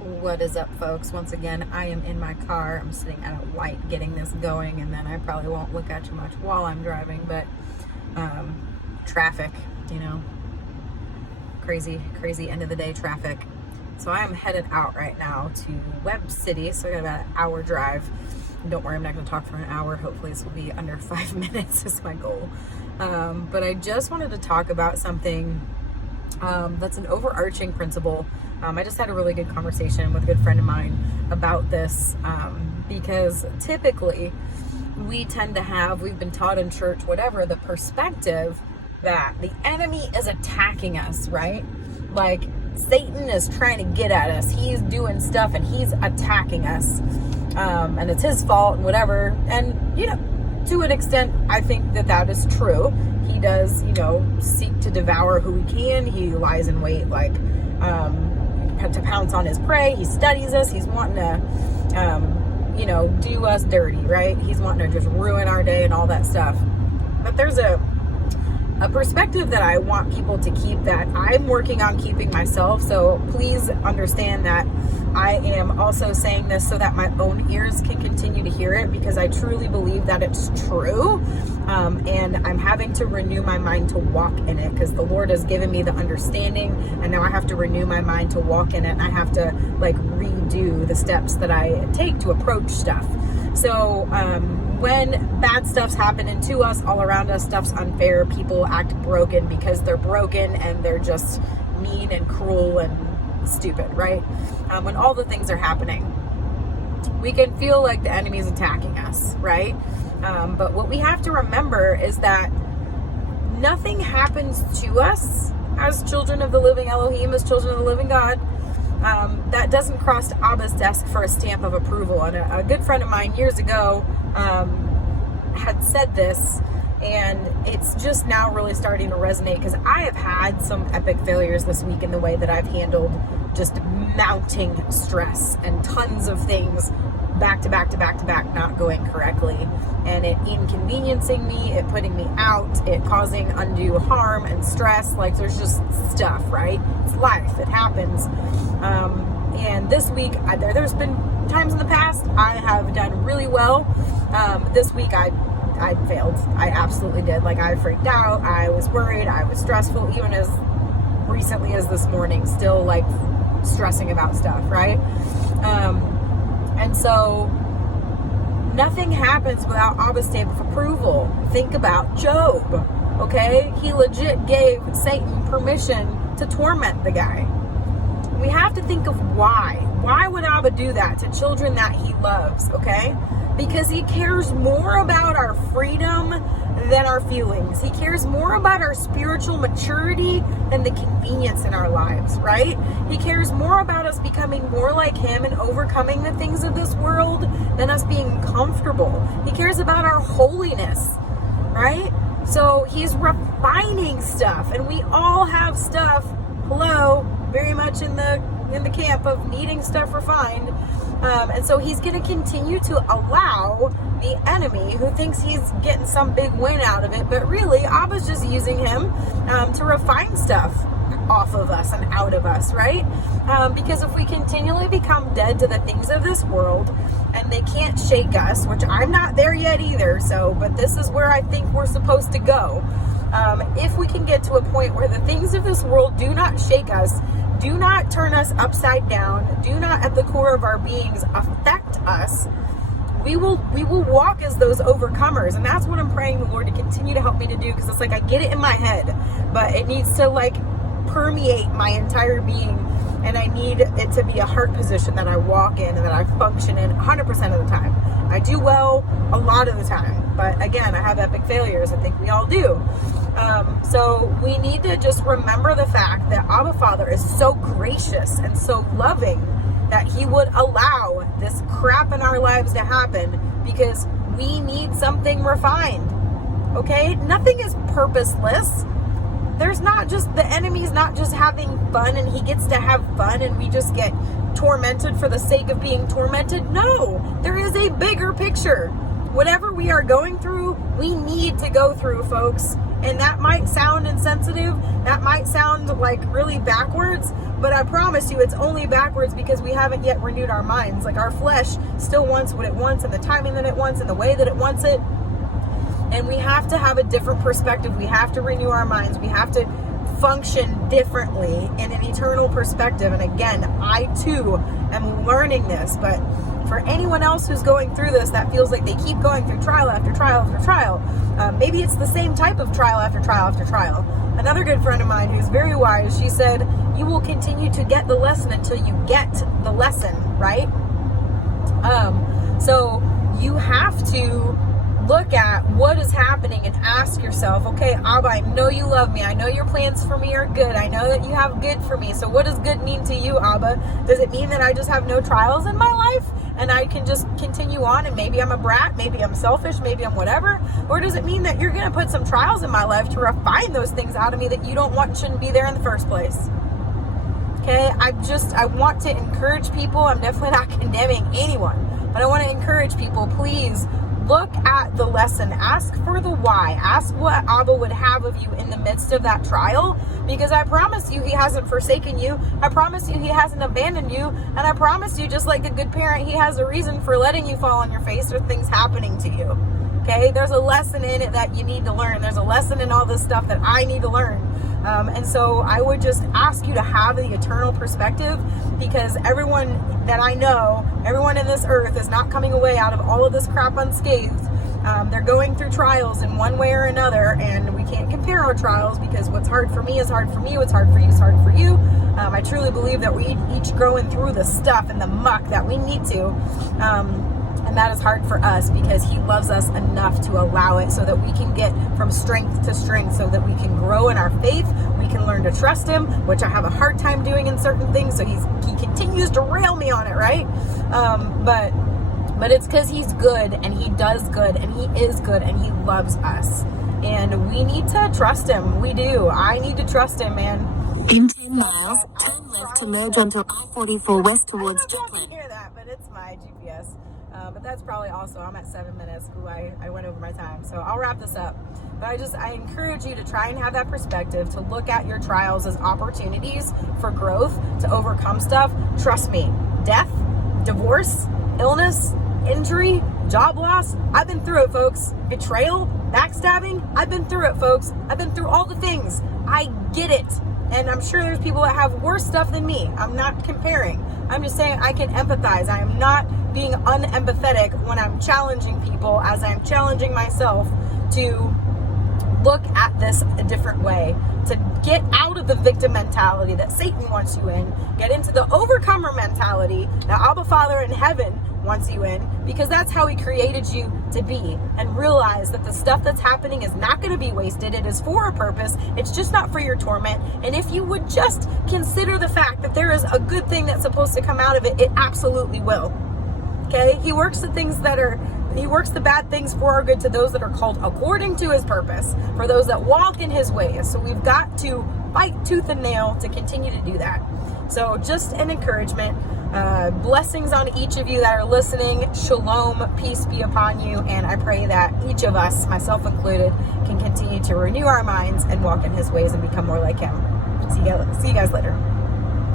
What is up, folks? Once again, I am in my car. I'm sitting at a light getting this going, and then I probably won't look at you much while I'm driving, but traffic, crazy end of the day traffic. So I am headed out right now to Webb City, so I got about an hour drive. And don't worry, I'm not going to talk for an hour. Hopefully this will be under 5 minutes is my goal. But I just wanted to talk about something that's an overarching principle. I just had a really good conversation with a good friend of mine about this because typically we've been taught in church, whatever, the perspective that the enemy is attacking us, right? Like Satan is trying to get at us. He's doing stuff and he's attacking us. And it's his fault and whatever. And, to an extent, I think that is true. He does, seek to devour who he can. He lies in wait, to pounce on his prey. He studies us. He's wanting to, do us dirty, right? He's wanting to just ruin our day and all that stuff. But there's a perspective that I want people to keep that I'm working on keeping myself. So please understand that I am also saying this so that my own ears can continue to hear it, because I truly believe that it's true. And I'm having to renew my mind to walk in it, because the Lord has given me the understanding, and now I have to renew my mind to walk in it. And I have to redo the steps that I take to approach stuff. So when bad stuff's happening to us, all around us, stuff's unfair, people act broken because they're broken and they're just mean and cruel and stupid, right? When all the things are happening, we can feel like the enemy's attacking us, right? But what we have to remember is that nothing happens to us as children of the living Elohim, as children of the living God, that doesn't cross Abba's desk for a stamp of approval. And a good friend of mine years ago had said this, and it's just now really starting to resonate, because I have had some epic failures this week in the way that I've handled just mounting stress and tons of things back to back not going correctly, and it inconveniencing me, it putting me out, it causing undue harm and stress. There's just stuff, right? It's life, it happens. And this week, there's been times in the past I have done really well. This week I failed. I absolutely did. I freaked out, I was worried, I was stressful, even as recently as this morning, still stressing about stuff, right? And so nothing happens without Abba's stamp of approval. Think about Job, okay? He legit gave Satan permission to torment the guy. We have to think of why. Why would Abba do that to children that he loves, okay? Because he cares more about our freedom than our feelings. He cares more about our spiritual maturity than the convenience in our lives, right? He cares more about us becoming more like him and overcoming the things of this world than us being comfortable. He cares about our holiness, right? So he's refining stuff, and we all have stuff, very much in the camp of needing stuff refined. And so he's going to continue to allow the enemy, who thinks he's getting some big win out of it, but really Abba's just using him to refine stuff off of us and out of us, right? Because if we continually become dead to the things of this world and they can't shake us, which I'm not there yet either, but this is where I think we're supposed to go. If we can get to a point where the things of this world do not shake us, do not turn us upside down, do not at the core of our beings affect us, we will walk as those overcomers. And that's what I'm praying the Lord to continue to help me to do, because it's I get it in my head, but it needs to permeate my entire being, and I need it to be a heart position that I walk in and that I function in 100% of the time. I do well a lot of the time, but again, I have epic failures. I think we all do. So we need to just remember the fact that Abba Father is so gracious and so loving that he would allow this crap in our lives to happen because we need something refined. Okay? Nothing is purposeless. The enemy's not just having fun and he gets to have fun and we just get tormented for the sake of being tormented. No, there is a bigger picture. Whatever we are going through, we need to go through, folks. And that might sound insensitive. That might sound like really backwards, but I promise you it's only backwards because we haven't yet renewed our minds. Like, our flesh still wants what it wants and the timing that it wants and the way that it wants it. And we have to have a different perspective. We have to renew our minds. We have to function differently in an eternal perspective. And again, I too am learning this, but for anyone else who's going through this that feels like they keep going through trial after trial after trial, maybe it's the same type of trial after trial after trial. Another good friend of mine who's very wise, she said, you will continue to get the lesson until you get the lesson, right? So you have to look at what is happening and ask yourself, okay, Abba, I know you love me. I know your plans for me are good. I know that you have good for me. So what does good mean to you, Abba? Does it mean that I just have no trials in my life and I can just continue on and maybe I'm a brat, maybe I'm selfish, maybe I'm whatever? Or does it mean that you're going to put some trials in my life to refine those things out of me that you don't want, shouldn't be there in the first place? Okay, I want to encourage people. I'm definitely not condemning anyone, but I want to encourage people, please look at the lesson. Ask for the why. Ask what Abba would have of you in the midst of that trial, because I promise you he hasn't forsaken you. I promise you he hasn't abandoned you. And I promise you, just like a good parent, he has a reason for letting you fall on your face or things happening to you. Okay, there's a lesson in it that you need to learn. There's a lesson in all this stuff that I need to learn. And so I would just ask you to have the eternal perspective, because everyone that I know, everyone in this earth is not coming away out of all of this crap unscathed. They're going through trials in one way or another, and we can't compare our trials, because what's hard for me is hard for me, what's hard for you is hard for you. I truly believe that we each growing through the stuff and the muck that we need to. And that is hard for us because he loves us enough to allow it so that we can get from strength to strength, so that we can grow in our faith. We can learn to trust him, which I have a hard time doing in certain things. So he continues to rail me on it, right? But it's because he's good and he does good and he is good and he loves us. And we need to trust him. We do. I need to trust him, man. In 10 miles, turn left to merge onto I-44 west towards Japan. I don't know if you can hear that, but it's my GPS. But that's probably also, I'm at 7 minutes. Ooh, I went over my time. So I'll wrap this up. But I encourage you to try and have that perspective, to look at your trials as opportunities for growth, to overcome stuff. Trust me, death, divorce, illness, injury, job loss, I've been through it, folks. Betrayal, backstabbing, I've been through it, folks. I've been through all the things. I get it. And I'm sure there's people that have worse stuff than me. I'm not comparing. I'm just saying I can empathize. I am not being unempathetic when I'm challenging people, as I'm challenging myself to look at this a different way, to get out of the victim mentality that Satan wants you in, get into the overcomer mentality that Abba Father in heaven wants you in, because that's how he created you to be. And realize that the stuff that's happening is not going to be wasted. It is for a purpose. It's just not for your torment. And if you would just consider the fact that there is a good thing that's supposed to come out of it, it absolutely will. Okay? He works the bad things for our good to those that are called according to his purpose, for those that walk in his ways. So we've got to fight tooth and nail to continue to do that. So just an encouragement. Blessings on each of you that are listening. Shalom, peace be upon you. And I pray that each of us, myself included, can continue to renew our minds and walk in his ways and become more like him. See you guys later.